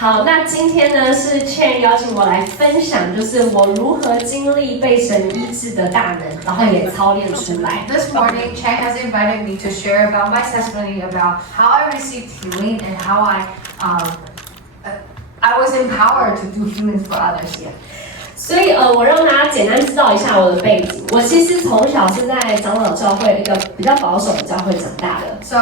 好，那今天呢是 Chen 邀请我来分享，就是我如何经历被神医治的大能，然后也操练出来。This morning, Chen has invited me to share about my testimony about how I received healing and how I was empowered to do healings for others. 所以我让大家简单知道一下我的背景。我其实从小是在长老教会一个比较保守的教会长大的。So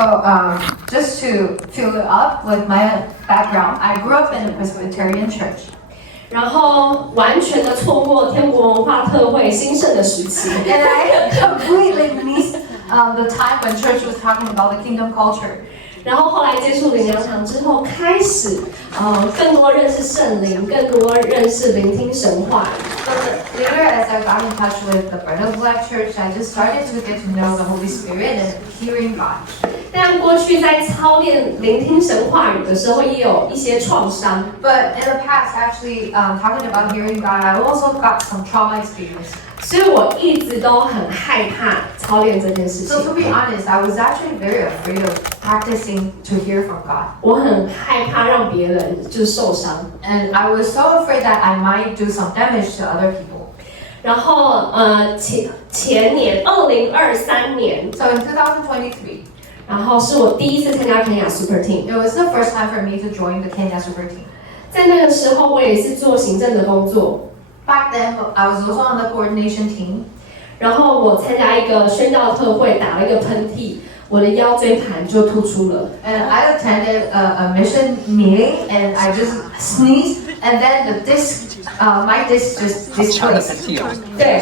just to fill you up with my background, I grew up in a Presbyterian church. 然后完全的错过天国文化特会兴盛的时期。And I completely missed the time when church was talking about the kingdom culture. 然后后来接触灵粮堂之后，开始更多认识圣灵，更多认识聆听神话。But later, as I got in touch with the Bread of Life Church, I just started to get to know the Holy Spirit and hearing God. 但过去在操练聆听神话语的时候，也有一些创伤。But in the past, actually, talking about hearing God, I also got some trauma experience. 所以我一直都很害怕操练这件事情。 So to be honest, I was actually very afraid of practicing to hear from God. 我很害怕让别人就是受伤。 And I was so afraid that I might do some damage to other people. 然后前年2023年， So in 2023, 然后是我第一次参加肯亚 Super Team。 it was the first time for me to join the Kenya Super Team. 在那个时候，我也是做行政的工作。 Back then, I was also on the coordination team. 然后我参加一个宣教特会，打了一个喷嚏，我的腰椎盘就突出了。 And I attended a mission meeting, and I just sneezed, and then my disc just displaced. 对，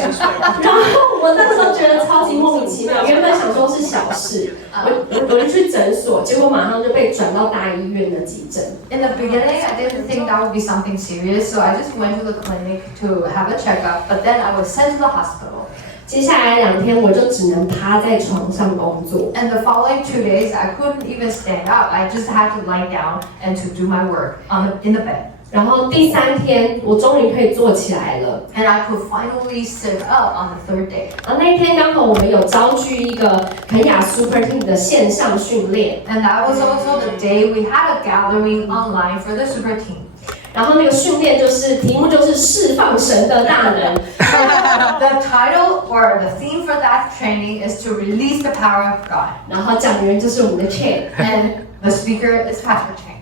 然后我那时候觉得超级莫名其妙，原本想说是小事，我就去诊所，结果马上就被转到大医院的急诊。 In the beginning, I didn't think that would be something serious, so I just went to the clinic to have a checkup, but then I was sent to the hospital. 接下来2天我就只能趴在床上工作。 And the following 2 days, I couldn't even stand up. I just had to lie down and to do my work in the bed. 然后第3天，我终于可以坐起来了。 And I could finally sit up on the 3rd day. 然后那一天刚好我们有招聚一个肯亚 Super Team 的线上训练， And that was also the day we had a gathering online for the super team. 然后那个训练题目就是释放神的大能。 The title or the theme for that training is to release the power of God. 然后讲员就是我们的 Chen。 And the speaker is Pastor Chang.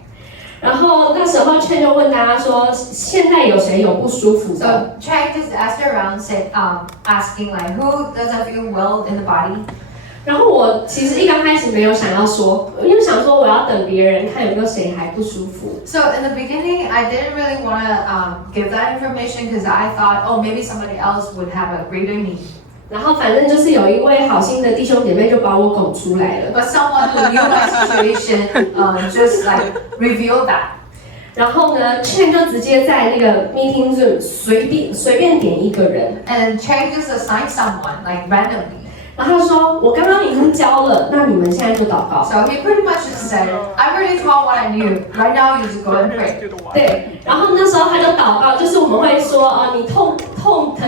然后那时候 Chen 就问大家说，现在有谁有不舒服的？ So Chang just asked around, asking like, who doesn't feel well in the body? 然后我其实一刚开始没有想要说，因为想说我要等别人看有没有谁还不舒服。 So in the beginning, I didn't really want to give that information because I thought, oh, maybe somebody else would have a greater need. 然后反正就是有一位好心的弟兄姐妹就把我拱出来了。 But someone who knew my situation just like revealed that. 然后呢 ，Chen 就直接在那个 meeting room 随便点一个人， And Chang just assigned someone like randomly. 然后他说我刚刚已经教了，那你们现在就祷告。 So he pretty much just said, I already taught what I knew. Right now, you just go and pray. 对，然后那时候他就祷告，就是我们会说你疼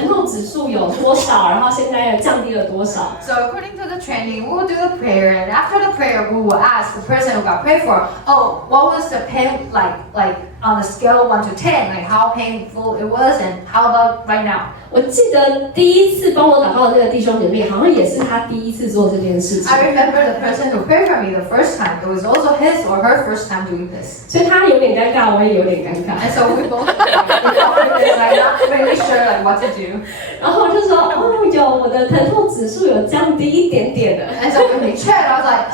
痛指数有多少，然后现在降低了多少。 So according to the training, we will do the prayer, and after the prayer, we will ask the person who got prayed for, oh, what was the pain like on the scale of 1 to 10, like how painful it was, and how about right now? 我记得第一次帮我祷告的那个弟兄姐妹，好像也是他第一次做这件事情， I remember the person who prayed for me the first time. It was also his or her first time doing this. 所以他有点尴尬，我也有点尴尬。 And so we both like not really sure like what to do. 然后我就说，我的疼痛指数有降低一点点的。 And so when we checked, I was like,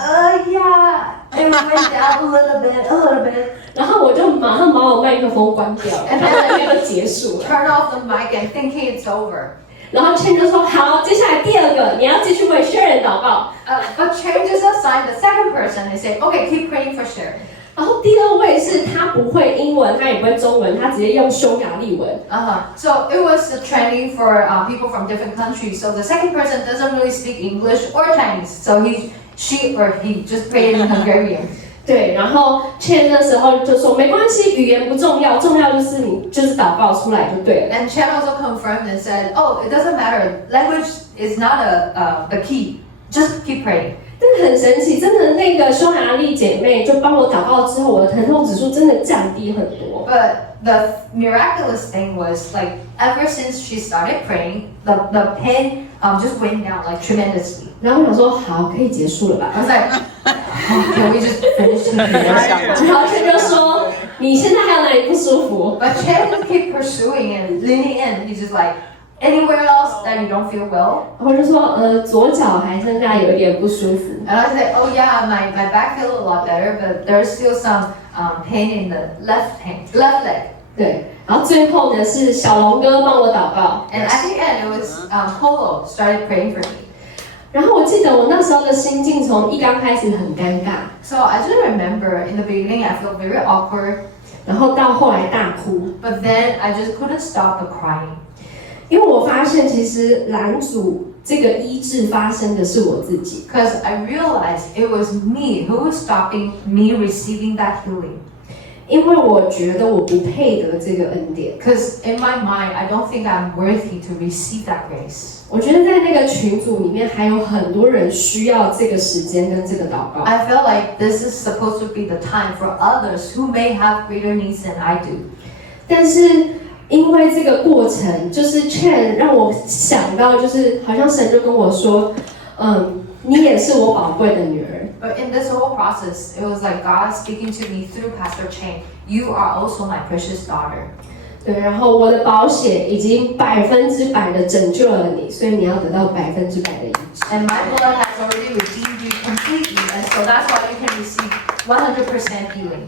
yeah, it went down a little bit. 然后我就马上把我麦克风关掉，然后那就结束了。 Turn off the mic and thinking it's over. 然后 Chen 就说，好，接下来第2个，你要继续为 Sharon 祷告。 But Chang just assigned the second person and said, okay, keep praying for Sharon. 然后第2位是他不会英文，他也不会中文，他直接用匈牙利文。 So it was a training for people from different countries. So the second person doesn't really speak English or Chinese. So she just prayed in Hungarian. 对，然后 Chen 那时候就说没关系，语言不重要，重要就是你就是祷告出来就对了。 And Chen also confirmed and said, oh, it doesn't matter. Language is not the key. Just keep praying. 但是很神奇，真的那个匈牙利姐妹就帮我祷告之后，我的疼痛指数真的降低很多。But the miraculous thing was like ever since she started praying, the pain just went down like tremendously. 然后我想说，好，可以结束了吧？ I was like, oh, can we just finish the prayer? 然后Chen就说，你现在还有哪里不舒服？ But Chen just keep pursuing and leaning in. He's just like, anywhere else that you don't feel well? 我就说，左脚还剩下有一点不舒服。 And I said, oh yeah, my back feels a lot better, but there's still some pain in the left leg. 对，然后最后呢是小龙哥帮我祷告。 And at the end, it was Polo started praying for me. 然后我记得我那时候的心境从一刚开始很尴尬， So I just remember in the beginning, I felt very awkward, 然后到后来大哭， but then I just couldn't stop the crying. 因为我发现其实拦阻这个医治发生的是我自己。 Because I realized it was me who was stopping me receiving that healing. 因为我觉得我不配得这个恩典。 Because in my mind, I don't think I'm worthy to receive that grace. 我觉得在那个群组里面还有很多人需要这个时间跟这个祷告。 I felt like this is supposed to be the time for others who may have greater needs than I do. 但是因为这个过程，就是 Chen 让我想到，就是好像神就跟我说，你也是我宝贵的女儿。 But in this whole process, it was like God speaking to me through Pastor Cheng. You are also my precious daughter. 对，然后我的保险已经100%的拯救了你，所以你要得到100%的医治。 And my blood has already redeemed you completely, and so that's why you can receive 100% healing.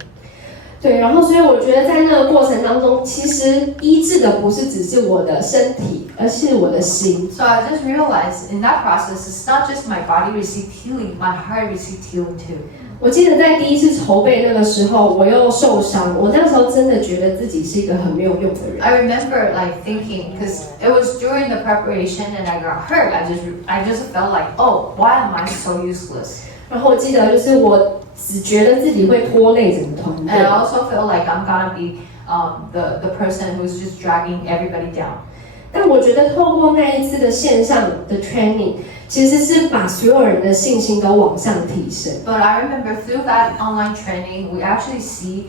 对，然后所以我觉得在那个过程当中，其实医治的不是只是我的身体，而是我的心。 So I just realized in that process, it's not just my body received healing, my heart received healing too. 我记得在第一次筹备那个时候，我又受伤，我那时候真的觉得自己是一个很没有用的人。 I remember like thinking, because it was during the preparation and I got hurt, I just felt like, oh, why am I so useless? 然后我记得就是我只觉得自己会拖累整个团 And I 队， also feel like I'm gonna be the person who's just dragging everybody down. 但我觉得透过那一次的线上的 training，其实是把所有人的信心都往上提升。 But I remember through that online training, we actually see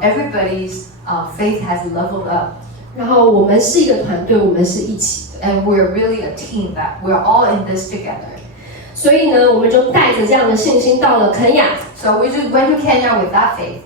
everybody's faith has leveled up. 然后我们是一个团队，我们是一起的， And we're really a team that we're all in this together. 所以呢，我们就带着这样的信心到了肯亚。 So we just went to Kenya with that faith.